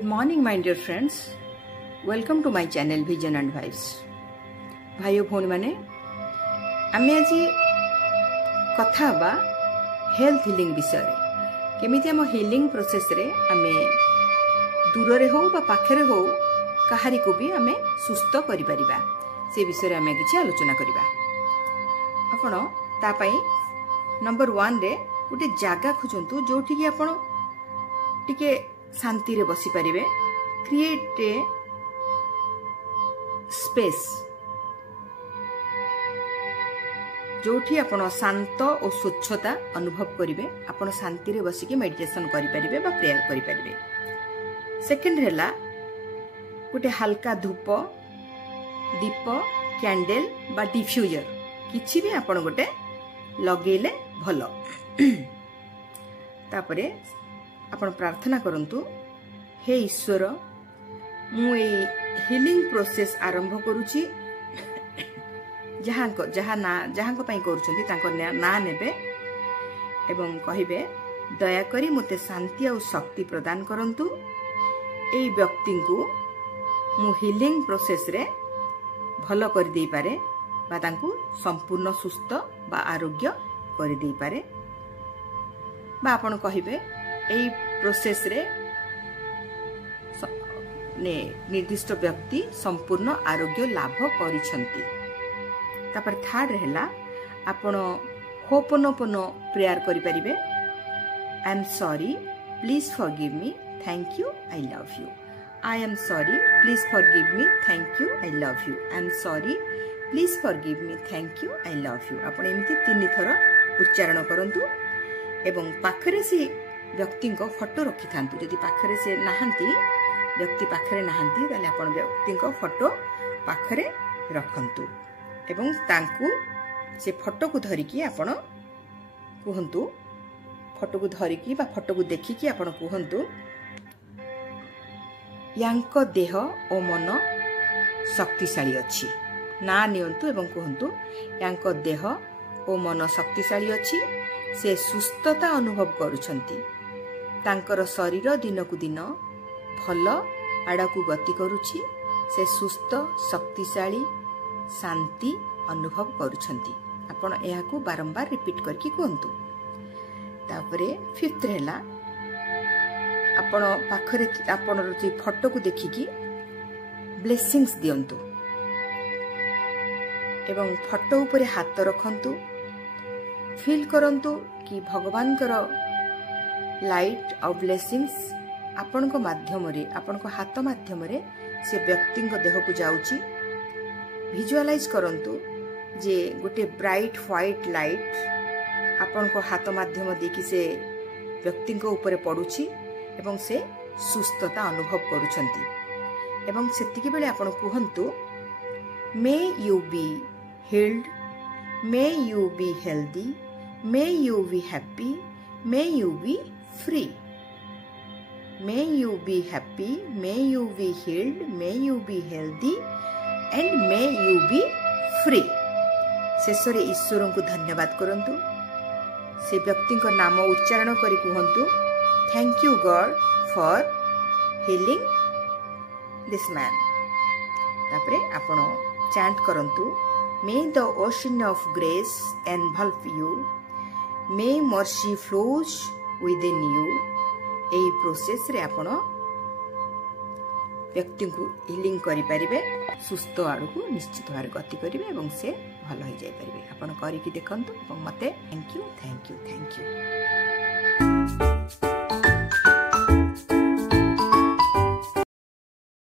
Good morning my dear friends, welcome to my channel Vision and Vibes। भाइयों भौणी माने आमे आज कथा बा हेल्थ हिलिंग विषय रे केमिति हम हिलिंग प्रोसेस रे आमे दूर रे हो बा पाखे रे हो कहारी को भी आमे सुस्थ करि परिबा से विषय रे आमे किछि आलोचना करिबा। आपण ता पई नंबर 1 रे गोटे जागा खोजंतु जोठी कि आपण टिके शांति रे बसी परिबे। क्रिएट ए स्पेस जोठी आपण शांत और स्वच्छता अनुभव करिवे। आपण शांति रे बसी के मेडिटेशन करि परिबे बा प्रेयर करि परिबे। सेकंड हैला गोटे हल्का धूप दीप कैंडल बा डिफ्यूजर किछि भी आपण गोटे लगेले भलो। तापरे आपण प्रार्थना करंतु, हे ईश्वर मु ए हिलिंग प्रोसेस आरंभ करूची जहाँ पई करूछंती तांको ना नेबे एवं कहिबे दया करी मते शांति और शक्ति प्रदान करंतु। ए व्यक्ति को मु हिलिंग प्रोसेस रे भलो कर देई पारे बा तांको संपूर्ण सुस्थ बा आरोग्य कर देई पारे। बा आपण कहिबे एई प्रोसेस रे निर्दिष्ट व्यक्ति संपूर्ण आरोग्य लाभ करिसंती। तापर थर्ड रहला आपण होपनोपनो प्रेयर करि परिबे। I am sorry please forgive me thank you I love you. I am sorry please forgive me thank you I love you. I am sorry please forgive me thank you I love you. आपण एमिति 3 थर उच्चारण करंतु एवं पाखरे से व्यक्ति को फोटो रखि थांतु। यदि पाखरे से नाहंती व्यक्ति पाखरे नाहंती ताले आपण व्यक्ति को फोटो पाखरे रखंतु एवं तांकु से फोटो को धरि कि आपण कहंतु। फोटो को धरि कि बा फोटो को देखि कि आपण कहंतु, यांको देह ओ मन शक्तिशाली अछि। ना नियंतु एवं कहंतु, यांको देह ओ मन शक्तिशाली अछि। से सुस्थता अनुभव करुछंती। तांकर शरीर दिन को दिन भल आड़कू गति करुछि। से सुस्थ शक्तिशाली शांति अनुभव करुछंती। आपण एहा को बारंबार रिपीट करके कहंतु। तापरे फिफ्थ रहला आपण पाखरे आपण जे फोटो को देखिकी ब्लेसिंग्स दियंतु एवं फोटो ऊपर हाथ रखंतु। फील करंतु कि भगवान कर लाइट और ब्लेसिंग्स आपण को माध्यम रे आपण को हाथ माध्यम रे से व्यक्ति को देह को जाउची। विजुअलाइज करंतु जे गोटे ब्राइट व्हाइट लाइट आपण को हाथ माध्यम देखि से व्यक्ति को ऊपर पडुची एवं से सुस्थता अनुभव करूछंती। एवं सेतिके बेले आपण कहंतु, may you be healed, may you be healthy, may you be happy, may you be free. May you be happy, may you be healed, may you be healthy and may you be free। शेष रे ईश्वर को धन्यवाद करंतु। से व्यक्ति को नाम उच्चारण करी कहंतु, thank you God for healing this man. तापरे आपण चैंट करंतु, may the ocean of grace involve you, may mercy flows within you. एई प्रोसेस रे आपण व्यक्ति को हिलिंग करि परिबे। सुस्थ आड़ को निश्चित भाव गति करिवे एवं से भल हो जाय परिबे। आपण करि कि देखंतु एवं मते thank you thank you thank you.